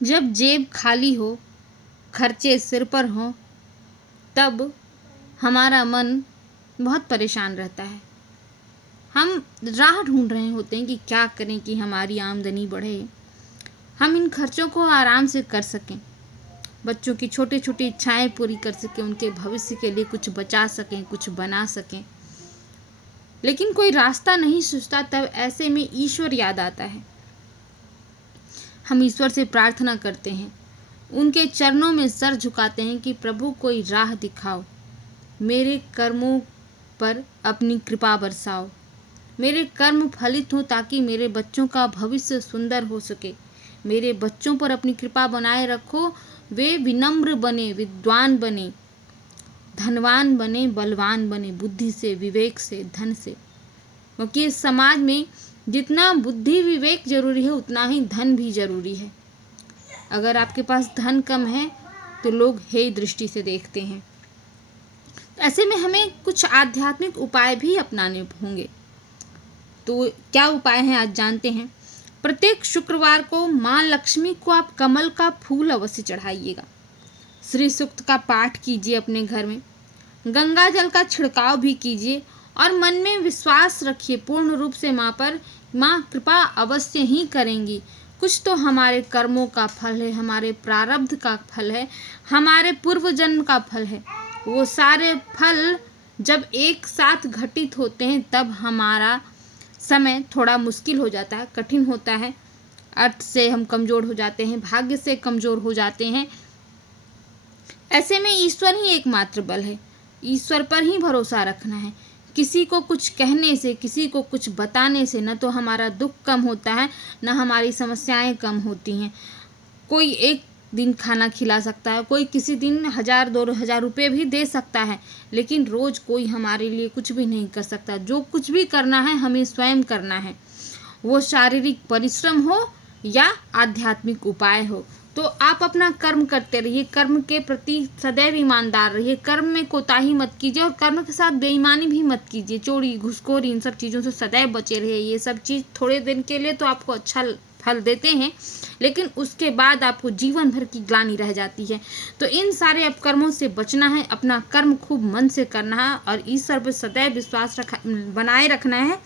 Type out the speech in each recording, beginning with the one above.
जब जेब खाली हो, खर्चे सिर पर हों, तब हमारा मन बहुत परेशान रहता है। हम राह ढूंढ रहे होते हैं कि क्या करें कि हमारी आमदनी बढ़े, हम इन खर्चों को आराम से कर सकें, बच्चों की छोटी छोटी इच्छाएं पूरी कर सकें, उनके भविष्य के लिए कुछ बचा सकें, कुछ बना सकें। लेकिन कोई रास्ता नहीं सूझता। तब ऐसे में ईश्वर याद आता है। हम ईश्वर से प्रार्थना करते हैं, उनके चरणों में सर झुकाते हैं कि प्रभु कोई राह दिखाओ, मेरे कर्मों पर अपनी कृपा बरसाओ, मेरे कर्म फलित हो ताकि मेरे बच्चों का भविष्य सुंदर हो सके, मेरे बच्चों पर अपनी कृपा बनाए रखो, वे विनम्र बने, विद्वान बने, धनवान बने, बलवान बने, बुद्धि से, विवेक से, धन से। क्योंकि इस समाज में जितना बुद्धि विवेक जरूरी है उतना ही धन भी जरूरी है। अगर आपके पास धन कम है तो लोग हेय दृष्टि से देखते हैं। ऐसे में हमें कुछ आध्यात्मिक उपाय भी अपनाने होंगे। तो क्या उपाय हैं आज जानते हैं। प्रत्येक शुक्रवार को माँ लक्ष्मी को आप कमल का फूल अवश्य चढ़ाइएगा। श्री सूक्त का पाठ कीजिए अपने घर में, गंगा जल का छिड़काव भी कीजिए और मन में विश्वास रखिए पूर्ण रूप से माँ पर, माँ कृपा अवश्य ही करेंगी। कुछ तो हमारे कर्मों का फल है, हमारे प्रारब्ध का फल है, हमारे पूर्व जन्म का फल है। वो सारे फल जब एक साथ घटित होते हैं तब हमारा समय थोड़ा मुश्किल हो जाता है, कठिन होता है। अर्थ से हम कमज़ोर हो जाते हैं, भाग्य से कमज़ोर हो जाते हैं। ऐसे में ईश्वर ही एकमात्र बल है, ईश्वर पर ही भरोसा रखना है। किसी को कुछ कहने से, किसी को कुछ बताने से न तो हमारा दुख कम होता है, न हमारी समस्याएं कम होती हैं। कोई एक दिन खाना खिला सकता है, कोई किसी दिन 1000-2000 रुपये भी दे सकता है, लेकिन रोज़ कोई हमारे लिए कुछ भी नहीं कर सकता। जो कुछ भी करना है हमें स्वयं करना है, वो शारीरिक परिश्रम हो या आध्यात्मिक उपाय हो। तो आप अपना कर्म करते रहिए, कर्म के प्रति सदैव ईमानदार रहिए, कर्म में कोताही मत कीजिए और कर्म के साथ बेईमानी भी मत कीजिए। चोरी, घूसखोरी, इन सब चीज़ों से सदैव बचे रहिए। ये सब चीज़ थोड़े दिन के लिए तो आपको अच्छा फल देते हैं, लेकिन उसके बाद आपको जीवन भर की ग्लानि रह जाती है। तो इन सारे अपकर्मों से बचना है, अपना कर्म खूब मन से करना है और ईश्वर पर सदैव विश्वास बनाए रखना है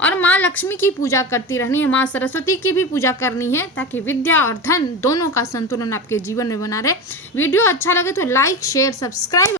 और माँ लक्ष्मी की पूजा करती रहनी है, माँ सरस्वती की भी पूजा करनी है, ताकि विद्या और धन दोनों का संतुलन आपके जीवन में बना रहे। वीडियो अच्छा लगे तो लाइक, शेयर, सब्सक्राइब